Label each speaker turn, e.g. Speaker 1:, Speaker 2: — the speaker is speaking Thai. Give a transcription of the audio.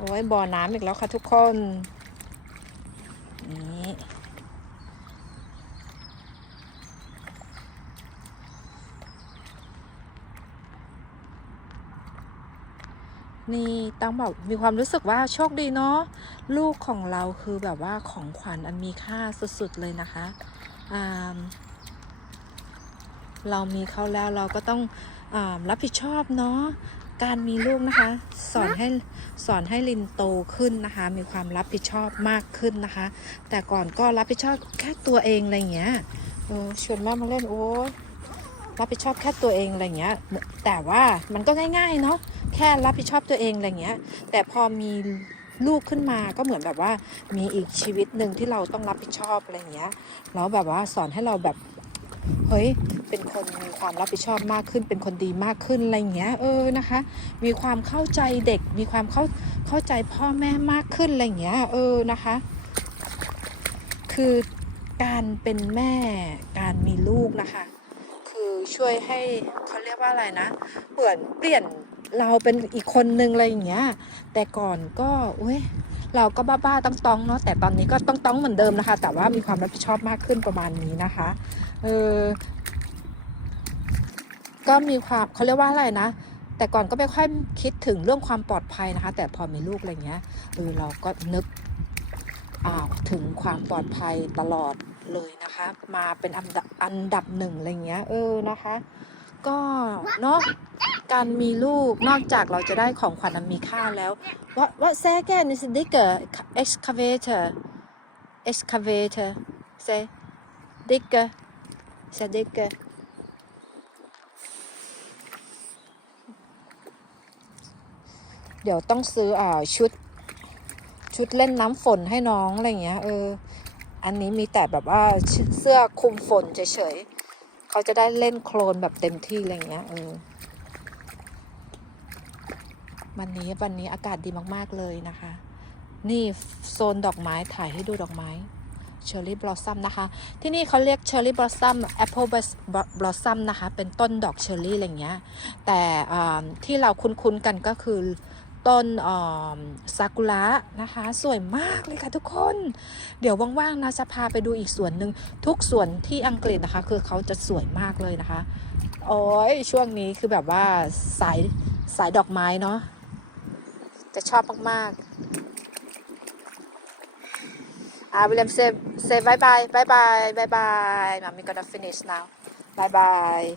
Speaker 1: โอ้ยบ่อน้ำอีกแล้วค่ะทุกคนนี่นี่ต้องบอกมีความรู้สึกว่าโชคดีเนาะลูกของเราคือแบบว่าของขวัญอันมีค่าสุดๆเลยนะคะอ่า เรามีเขาแล้วเราก็ต้องอรับผิดชอบเนาะการมีลูกนะคะ สอนให้สอนให้ลินโตขึ้นนะคะ มีความรับผิดชอบมากขึ้นนะคะ แต่ก่อนก็รับผิดชอบแค่ตัวเองอะไรเงี้ยเออชวนแม่มาเล่นโอ้ยรับผิดชอบแค่ตัวเองอะไรเงี้ย แต่ว่ามันก็ง่ายๆเนาะแค่รับผิดชอบตัวเองอะไรเงี้ย แต่พอมีลูกขึ้นมาก็เหมือนแบบว่ามีอีกชีวิตหนึ่งที่เราต้องรับผิดชอบอะไรเงี้ยแล้วแบบว่าสอนให้เราแบบ เฮ้ยเป็นคนมีความรับผิดชอบมากขึ้น เป็นคนดีมากขึ้นอะไรอย่างเงี้ยเออนะคะ มีความเข้าใจเด็ก มีความเข้าเข้าใจพ่อแม่มากขึ้นอะไรอย่างเงี้ยเออนะคะ คือการเป็นแม่การมีลูกนะคะ คือช่วยให้เขาเรียกว่าอะไรนะเปลี่ยนเปลี่ยนเราเป็นอีกคนนึงอะไรอย่างเงี้ย แต่ก่อนก็อุ้ยเราก็บ้าๆต้องต้องๆเนาะแต่ตอนนี้ก็ต้องต้องๆเหมือนเดิมนะคะ แต่ว่ามีความรับผิดชอบมากขึ้นประมาณนี้นะคะ เออก็มีความเขาเรียกว่าอะไรนะแต่ก่อนก็ไม่ค่อยคิดถึงเรื่องความปลอดภัยนะคะ แต่พอมีลูกอะไรเงี้ยเออเราก็นึกอ่าวถึงความปลอดภัยตลอดเลยนะคะ มาเป็นอันดับอันดับหนึ่งอะไรเงี้ย เออนะคะ ก็เนาะการมีลูกนอกจากเราจะได้ของขวัญอันมีค่าแล้ว what what say again is digger excavator excavator say digger say digger เดี๋ยวต้องซื้ออ่าชุด ชุดเล่นน้ำฝนให้น้องอะไรเงี้ย เออ อันนี้มีแต่แบบว่าเสื้อคลุมฝนเฉยๆเขาจะได้เล่นโคลนแบบเต็มที่อะไรเงี้ยเออวันนี้วันนี้อากาศดีมากๆเลยนะคะ นี่โซนดอกไม้ถ่ายให้ดูดอกไม้ เชอร์รี่บลอสซัมนะคะ ที่นี่เขาเรียกเชอร์รี่บลอสซัมแอปเปิลบลอสซัมนะคะ เป็นต้นดอกเชอร์รี่อะไรเงี้ย แต่ที่เราคุ้นๆกันก็คือต้นซากุระนะคะ สวยมากเลยค่ะทุกคน เดี๋ยวว่างๆนะจะพาไปดูอีกสวนหนึ่งทุกสวนที่อังกฤษนะคะ คือเขาจะสวยมากเลยนะคะ โอ้ยช่วงนี้คือแบบว่าสายสายดอกไม้เนาะจะชอบมากๆ I will say, say bye-bye, bye-bye, bye-bye. Mommy gonna finish now. Bye-bye.